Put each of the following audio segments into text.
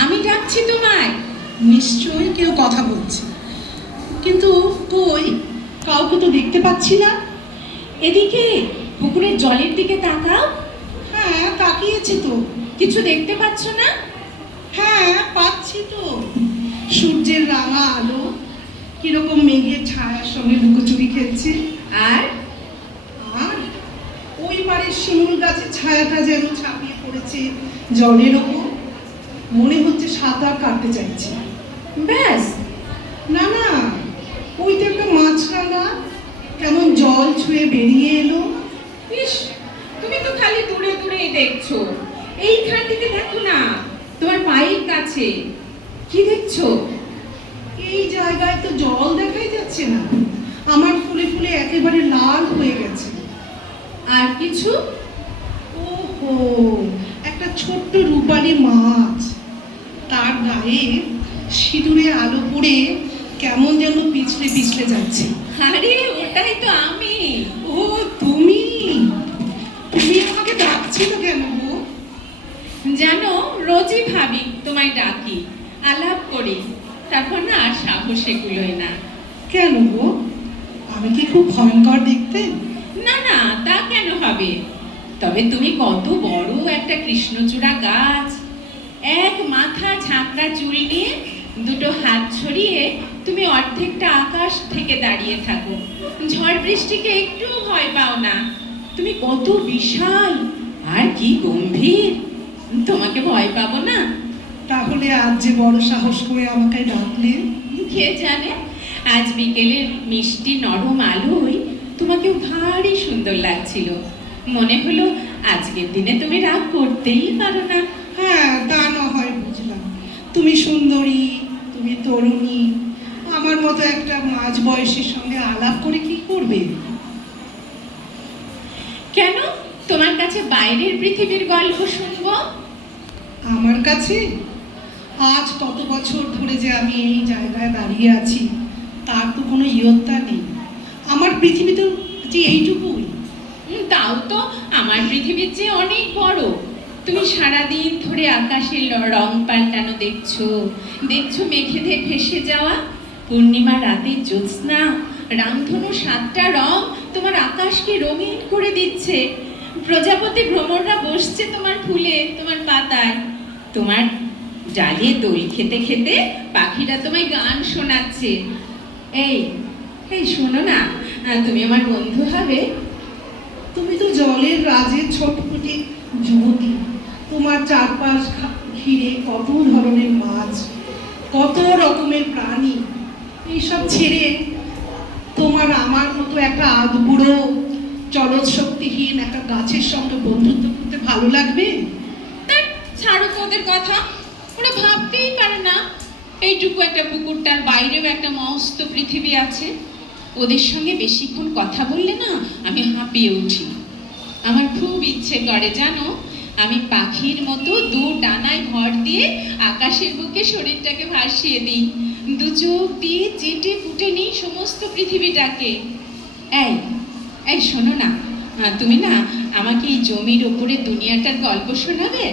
আমি ডাকছি তোমায়। নিশ্চয়ই কেউ কথা বলছে, কিন্তু কই, কাউকে তো দেখতে পাচ্ছি না। এদিকে পুকুরের জলের দিকে তাকাও। হ্যাঁ, তাকিয়েছি তো। কিছু দেখতে পাচ্ছ না? হ্যাঁ, পাচ্ছি তো। সূর্যের রাঙা আলো কিরকম মেঘের ছায়ার সঙ্গে লুকোচুরি খেলছে। আর আর ওই পাড়ের শিমুল গাছের ছায়াটা যেন ছাপিয়ে পড়েছে জলের ওপর। মনে হচ্ছে সাঁতার কাটতে চাইছে। ব্যাস। না না, ওই তো একটা মাছরাঙা কেমন জল ছুঁয়ে বেরিয়ে এলো। ইস, তুমি তো খালি দূরে দূরেই দেখছো। এইখানটিতে দেখো না, তোমার পায়ের কাছে। কি দেখছো? এই জায়গায় তো জল দেখাই যাচ্ছে না, আমার ফুলে ফুলে একেবারে লাল হয়ে গেছে। আর কিছু? ওহো, একটা ছোট্ট রূপালী মাছ, তার গায়ে সিঁদুরে আলো পড়ে কেমন যেন পিছলে পিছলে যাচ্ছে। আরে ওটাই তো আমি। ও তুমি, তুমি আমাকে ডাকছিল কেন গো? জানো, রোজই ভাবি তোমায় ডাকি, আলাপ করি, তারপর না আর সাহস এগুলোই না। কেন গো, আমি কি খুব ভয়ঙ্কর দেখতে? না না, তা কেন হবে? তবে তুমি কত বড় একটা কৃষ্ণচূড়া গাছ, এক মাথা ঝাঁকড়া চুল নিয়ে দুটো হাত ছড়িয়ে তুমি অর্ধেকটা আকাশ থেকে দাঁড়িয়ে থাকো। ঝড় বৃষ্টিকে একটু ভয় পাও না। তুমি কত বিশাল আর কি গম্ভীর, তোমাকে ভয় পাবো না? তাহলে আজ যে বড় সাহস করে আমাকে ডাকলে? কে জানে, আজ বিকেলের মিষ্টি নরম আলোয় তোমাকে ভারী সুন্দর লাগছিল। মনে হলো আজকের দিনে তুমি রাগ করতেই পারো না। হ্যাঁ, তা না হয় বুঝলাম। তুমি সুন্দরী, তুমি তরুণী, আমার মতো একটা মাঝ বয়সীর সঙ্গে আলাপ করে কি করবে? কেন, তোমার কাছে বাইরের পৃথিবীর গল্প শুনবো? আমার কাছে? আজ কত বছর ধরে যে আমি এই জায়গায় দাঁড়িয়ে আছি তার তো কোনো ইয়ত্তা নেই। আমার পৃথিবী তো যে এইটুকুই। তাও তো আমার পৃথিবীর চেয়ে অনেক বড়। তুমি সারাদিন ধরে আকাশের রং পাল্টানো দেখছো, দেখছো মেঘেদের ভেসে যাওয়া। পূর্ণিমা রাতের জ্যোৎস্না, রামধনু সাতটা রং তোমার আকাশকে রঙিন করে দিচ্ছে। প্রজাপতি ভ্রমররা বসছে তোমার ফুলে, তোমার পাতায়। তোমার ডালে দোল খেতে খেতে পাখিরা তোমায় গান শোনাচ্ছে। এই এই শোনো না, তুমি আমার বন্ধু হবে? তুমি তো জলের রাজের ছটফটি যুবতী। তোমার চারপাশ ঘিরে কত ধরনের মাছ, কত রকমের প্রাণী। এইসব ছেড়ে তোমার আমার মতো একটা আধবুড়ো চলৎ শক্তিহীন একটা গাছের সঙ্গে বন্ধুত্ব করতে ভালো লাগবে? ধ্যাৎ, ছাড়ো তো ওদের কথা। ওরা ভাবতেই পারে না এইটুকু একটা পুকুরটার বাইরেও একটা মস্ত পৃথিবী আছে। ওদের সঙ্গে বেশিক্ষণ কথা বললে না আমি হাঁপিয়ে উঠি। আমার খুব ইচ্ছে করে জানো, আমি পাখির মতো দু ডানায় ভর দিয়ে আকাশের বুকে শরীরটাকে ভাসিয়ে দিই, দু চোখ দিয়ে চেটে ফুটে নিই সমস্ত পৃথিবীটাকে। এই এই শোনো না, তুমি না আমাকে এই জমির ওপরে দুনিয়াটার গল্প শোনাবে,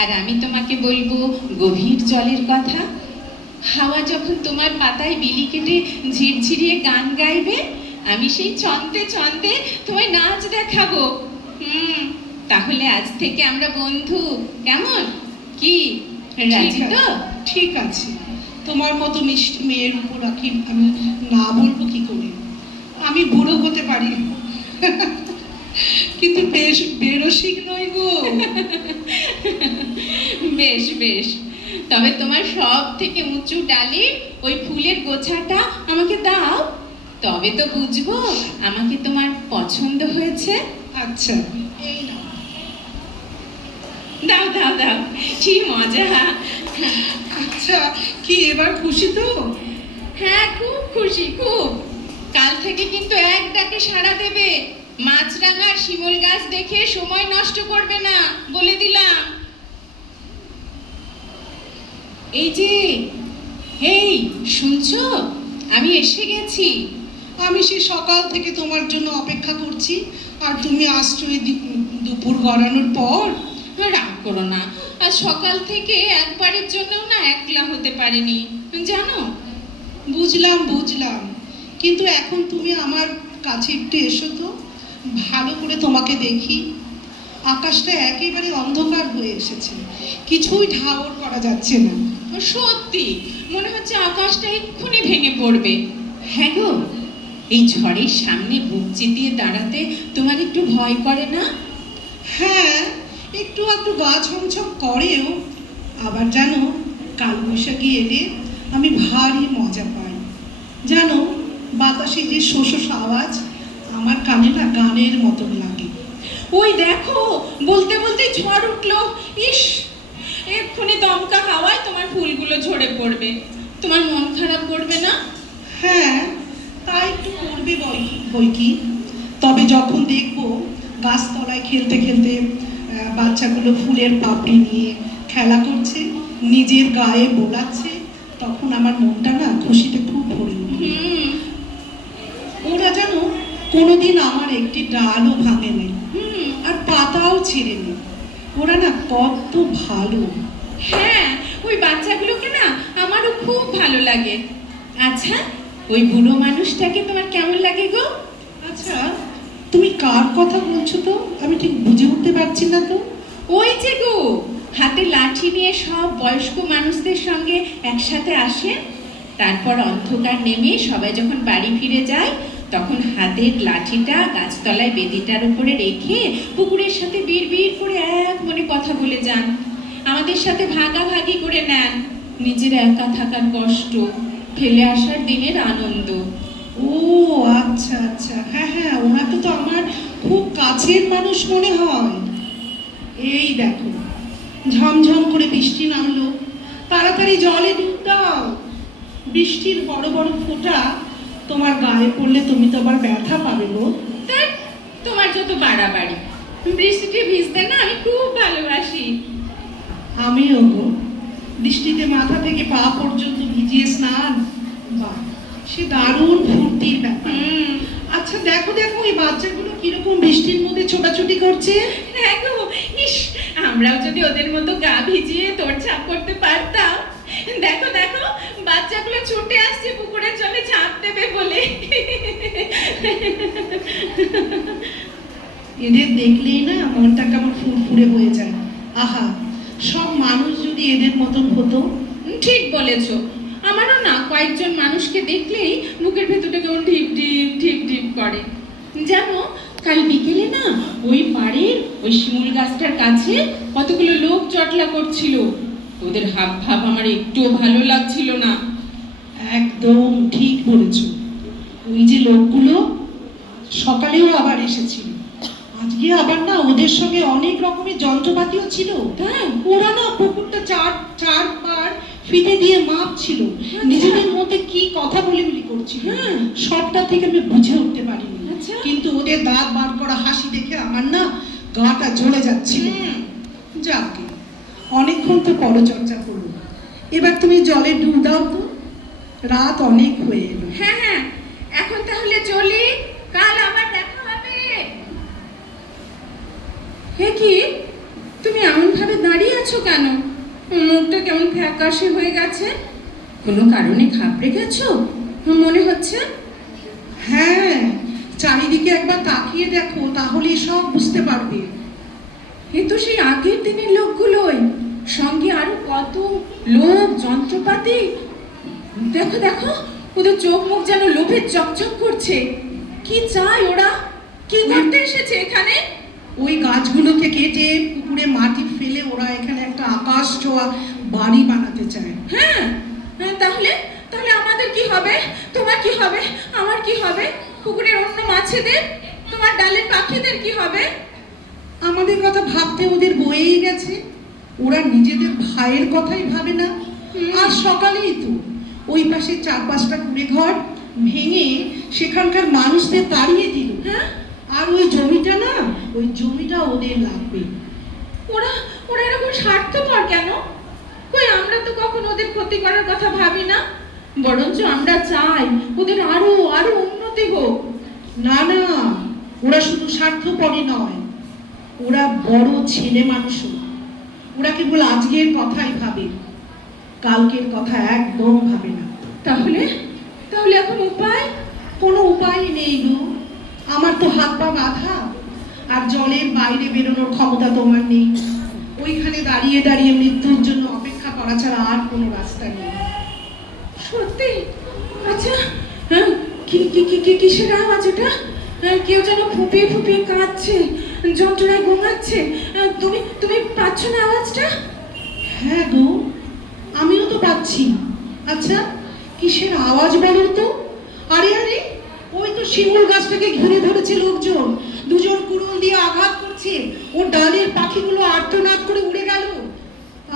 আর আমি তোমাকে বলবো গভীর জলের কথা। হাওয়া যখন তোমার পাতায় বিলি কেটে ঝিরঝিরিয়ে গান গাইবে, আমি সেই ছন্দে ছন্দে তোমায় নাচ দেখাবো। তাহলে আজ থেকে আমরা বন্ধু, কেমন? কি রাজি তো? ঠিক আছে, তোমার মতো মিষ্টি মেয়ের উপর রাখি আমি না বলবো কি করে? আমি বুড়ো হতে পারি কিন্তু বেশ বেরসিক নই গো। বেশ বেশ, তবে তোমার সব থেকে উঁচু ডালে ওই ফুলের গোছাটা আমাকে দাও, তবে তো বুঝবো আমাকে তোমার পছন্দ হয়েছে। আচ্ছা, এই নাও। দাও দাও দাও, কি মজা। আচ্ছা, কি এবার খুশি তো? হ্যাঁ, খুব খুশি, খুব। কাল থেকে কিন্তু এক ডাকে সাড়া দেবে। মাছরাঙার শিমুল গাছ দেখে সময় নষ্ট করবে না, বলে দিলাম। এই যে, এই শুনছো, আমি এসে গেছি। আমি সে সকাল থেকে তোমার জন্য অপেক্ষা করছি, আর তুমি আসছো এই দুপুর গড়ানোর পর। রাগ করো না, আর সকাল থেকে একবারের জন্য একলা হতে পারিনি জানো। বুঝলাম বুঝলাম, কিন্তু এখন তুমি আমার কাছে একটু এসো তো, ভালো করে তোমাকে দেখি। আকাশটা একেবারে অন্ধকার হয়ে এসেছে, কিছুই ঠাহর করা যাচ্ছে না। সত্যি মনে হচ্ছে আকাশটা এক্ষুনি ভেঙে পড়বে। হ্যাঁ গো, এই ঝড়ের সামনে বুক চিতিয়ে দাঁড়াতে তোমার একটু ভয় করে না? হ্যাঁ, একটু একটু গা ছমছম করেও, আবার জানো কালবৈশাখী এলে আমি ভারী মজা পাই। জানো, বাতাসে যে শোষ আওয়াজ আমার কানে না গানের মতন লাগে। ওই দেখো, বলতে বলতে ঝড় উঠলো। ইস, এক্ষুনি দমকা হাওয়ায় তোমার ফুলগুলো ঝরে পড়বে, তোমার মন খারাপ করবে না? হ্যাঁ, তাই একটু করবে বই কি। তবে যখন দেখবো গাছতলায় খেলতে খেলতে বাচ্চাগুলো ফুলের পাপড়ি নিয়ে খেলা করছে, নিজের গায়ে বোলাচ্ছে, তখন আমার মনটা না খুশিতে খুব ভরে উঠবে। ওরা যেন কোনোদিন আমার একটি ডালও ভাঙে নেই, আর পাতাও ছিঁড়ে নেই। ওরা না কত ভালো। হ্যাঁ, ওই বাচ্চাগুলোকে না আমারও খুব ভালো লাগে। আচ্ছা, ওই বুড়ো মানুষটাকে তোমার কেমন লাগে গো? আচ্ছা, তুমি কার কথা বলছো তো? আমি ঠিক বুঝে উঠতে পারছি না তো। ওই যে গো, হাতে লাঠি নিয়ে সব বয়স্ক মানুষদের সঙ্গে একসাথে আসে, তারপর অন্ধকার নেমে সবাই যখন বাড়ি ফিরে যায়, তখন হাতের লাঠিটা গাছতলায় বেদিটার উপরে রেখে পুকুরের সাথে বিড়বিড় করে এক মনে কথা বলে যান। আমাদের সাথে ভাগাভাগি করে নেন নিজের একা থাকার কষ্ট, ফেলে আসার দিনের আনন্দ। ও আচ্ছা আচ্ছা, হ্যাঁ হ্যাঁ, ওনাকে তো আমার খুব কাছের মানুষ মনে হয়। এই দেখো, ঝমঝম করে বৃষ্টি নামলো, তাড়াতাড়ি জলে ডুব দাও। বৃষ্টির বড় বড় ফোঁটা তোমার গায়ে পড়লে তুমি তো আবার ব্যথা পাবে গো। তাই তোমার যত বাড়াবাড়ি। বৃষ্টিতে ভিজতে না আমি খুব ভালোবাসি। আমিও গো, বৃষ্টিতে মাথা থেকে পা পর্যন্ত ভিজিয়ে স্নান, বাহ, সে দারুণ ফুর্তির ব্যাপার। আচ্ছা দেখো দেখো, এই বাচ্চাগুলো কিরকম বৃষ্টির মধ্যে ছোটাছুটি করছে। হ্যাঁ গো, ইস, আমরাও যদি ওদের মতো গা ভিজিয়ে তোড়ঝাড় করতে পারতাম। দেখো দেখো, বাচ্চাগুলো ছুটে আসছে পুকুরের জলে ঝাঁপ দেবে বলে। এদের দেখলেই না মনটা কেমন ফুরফুরে হয়ে যায়। আহা, সব মানুষ যদি এদের মতন হতো। ঠিক বলেছো, আমারও না কয়েকজন মানুষকে দেখলেই বুকের ভেতরটা কেমন ঢিপ ঢিপ ঢিপ ঢিপ করে। জানো, কাল বিকেলে না ওই পাড়ের ওই শিমুল গাছটার কাছে কতগুলো লোক জটলা করছিল। ওদের হাব ভাব আমার একটুও ভালো লাগছিল না। একদম ঠিক বলেছ। ওই যে লোকগুলো সকালেও আবার এসেছিল, আজকে আবার না ওদের সঙ্গে অনেক রকমের যন্ত্রপাতিও ছিল। হ্যাঁ, ওরা না পুকুরটা চারবার ফিতে দিয়ে মাপছিল, নিজেদের মধ্যে কি কথা বলি করছিল। সবটা থেকে আমি বুঝে উঠতে পারিনি, কিন্তু ওদের দাঁত বার করা হাসি দেখে আমার না গাটা জ্বলে যাচ্ছিল। যাকে অনেকক্ষণ তো পরচর্চা করলো, এবার তুমি জলে ডুব দাও তো, রাত অনেক হয়ে এলো। হ্যাঁ হ্যাঁ, এখন তাহলে চলি, কাল আবার দেখা হবে। হে কি, তুমি এমন ভাবে দাঁড়িয়ে আছো কেন? মুখটা কেমন ফ্যাকাশে হয়ে গেছে। কোনো কারণে ঘাবড়ে গেছো মনে হচ্ছে। হ্যাঁ, চারিদিকে একবার তাকিয়ে দেখো, তাহলে সব বুঝতে পারবে। এ তো সেই আগের দিনের লোকগুলোই, সঙ্গে আরো কত লোক, যন্ত্রপাতি। দেখো দেখো, ওদের চোখ মুখ যেন লোভে চকচক করছে। কি চায় ওরা? কি করতে এসেছে এখানে? ওই গাছগুলোকে কেটে পুকুরে মাটি ফেলে ওরা এখানে একটা আকাশ ছোঁয়া বাড়ি বানাতে চায়। হ্যাঁ, তাহলে তাহলে আমাদের কি হবে? তোমার কি হবে? আমার কি হবে? পুকুরের অন্য মাছেদের, তোমার ডালের পাখিদের কি হবে? আমাদের কথা ভাবতে ওদের বয়েই গেছে। ওরা নিজেদের ভাইয়ের কথাই ভাবে না। আর সকালেই তো ওই পাশে 4-5টা কুড়ে ঘর ভেঙে সেখানকার মানুষদের তাড়িয়ে দিল। হ্যাঁ, আর ওই জমিটা না, ওই জমিটা ওদের লাগবে। ওরা ওরা এরকম স্বার্থপর কেন? কই, আমরা তো কখনো ওদের ক্ষতি করার কথা ভাবি না, বরঞ্চ আমরা চাই ওদের আরো আরো উন্নতি হোক। না না, ওরা শুধু স্বার্থপরই নয়, ওরা বড় ছেলে মানুষও। ওরা কেবল আজকের কথাই ভাবে। কালকের কথা একদম ভাবে না। তাহলে তাহলে এখন উপায়? কোনো উপায় নেই গো, আমার তো হাত পা বাঁধা, আর জলের বাইরে বেরোনোর ক্ষমতা তোমার নেই। ওইখানে দাঁড়িয়ে দাঁড়িয়ে মৃত্যুর জন্য অপেক্ষা করা ছাড়া আর কোনো রাস্তা নেই। সত্যি? আচ্ছা, হ্যাঁ, কিসের আওয়াজ এটা? কেউ যেন ফুপিয়ে ফুপিয়ে কাঁদছে, যন্ত্রণায় ঘুমাচ্ছে। তুমি তুমি পাচ্ছ না আওয়াজটা? হ্যাঁ গো, আমিও তো পাচ্ছি। আচ্ছা, কিসের আওয়াজ বলো তো? আরে আরে, ওই তো শিমুল গাছটাকে ঘিরে ধরেছে লোকজন, দুজন কুড়ুল দিয়ে আঘাত করছে, ও ডালের পাখিগুলো আর্তনাদ করে উড়ে গেল।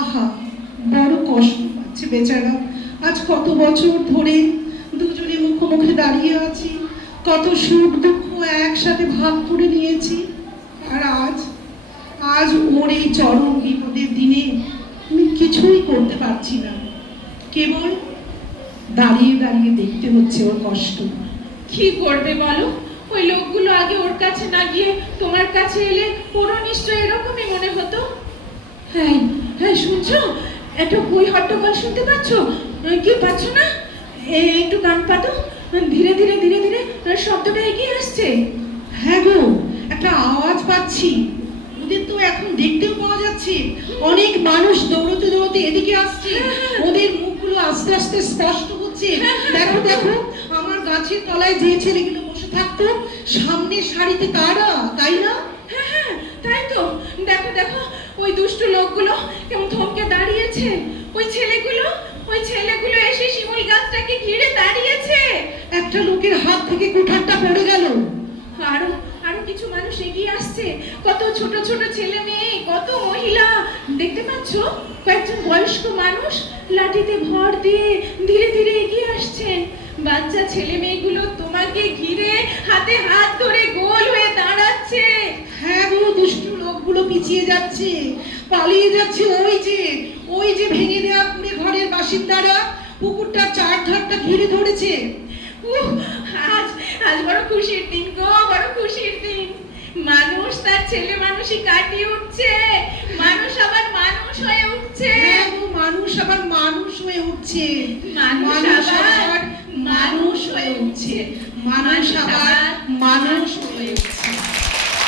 আহা, বড় কষ্ট পাচ্ছে বেচারা। আজ কত বছর ধরে দুজনে মুখোমুখি দাঁড়িয়ে আছি, কত সুখ দুঃখ একসাথে ভাগ করে নিয়েছি, আর আজ আজ ওর এই চরম বিপদের দিনে আমি কিছুই করতে পারছি না, কেবল দাঁড়িয়ে দাঁড়িয়ে দেখতে হচ্ছে ওর কষ্ট। কি করবে বলো? ওই লোকগুলো আগে ওর কাছে না গিয়ে তোমার কাছে এলে ওরও নিশ্চয় এরকমই মনে হতো। হ্যাঁ হ্যাঁ, শুনছো? একটা বই হট্টগোল শুনতে পাচ্ছ? কি পাচ্ছ না? একটু কান পাতো, ধীরে ধীরে ধীরে ধীরে শব্দটা এগিয়ে আসছে। হ্যাঁ গো, একটা আওয়াজ পাচ্ছি। ওদের তো এখন দেখতেও পাওয়া যাচ্ছে, অনেক মানুষ দৌড়তে দৌড়তে এদিকে আসছে, ওদের মুখগুলো আস্তে আস্তে স্পষ্ট হচ্ছে। দেখো দেখো, আমার গাছের তলায় যে ছেলেগুলো বসে থাকতো সামনের সারিতে তারা, তাই না? হ্যাঁ হ্যাঁ, তাই তো। দেখো দেখো, ওই দুষ্ট লোকগুলো কেমন থমকে দাঁড়িয়েছে। ওই ছেলেগুলো এসে শিমুল গাছটাকে ঘিরে দাঁড়িয়েছে। একটা লোকের হাত থেকে কুঠারটা পড়ে গেল। আরো আরো কিছু মানুষ এগিয়ে আসছে, কত ছোট ছোট ছেলে মেয়ে, কত মহিলা। দেখতে পাচ্ছ? কয়েকজন বয়স্ক মানুষ লাঠিতে ভর দিয়ে ধীরে ধীরে এগিয়ে আসছেন। বাচ্চা ছেলে মেয়েগুলো তোমাকে ঘিরে হাতে হাত ধরে গোল হয়ে দাঁড়াচ্ছে। হ্যাঁ গো, দুষ্টু লোকগুলো পিছিয়ে যাচ্ছে, পালিয়ে যাচ্ছে। ওই যে ভেঙে দেওয়া কুড়ে ঘরের বাসিন্দারা পুকুরটার চারধারটা ঘিরে ধরেছে। আজ আজ বড় খুশির দিন গো, বড় খুশির দিন। মানুষ তার ছেলে মানুষই কাটিয়ে উঠছে, মানুষ আবার মানুষ হয়ে উঠছে। হ্যাঁ গো, মানুষ আবার মানুষ হয়ে উঠছে, মানুষ আবার মানুষ হয়ে উঠছে, মানুষ আবার মানুষ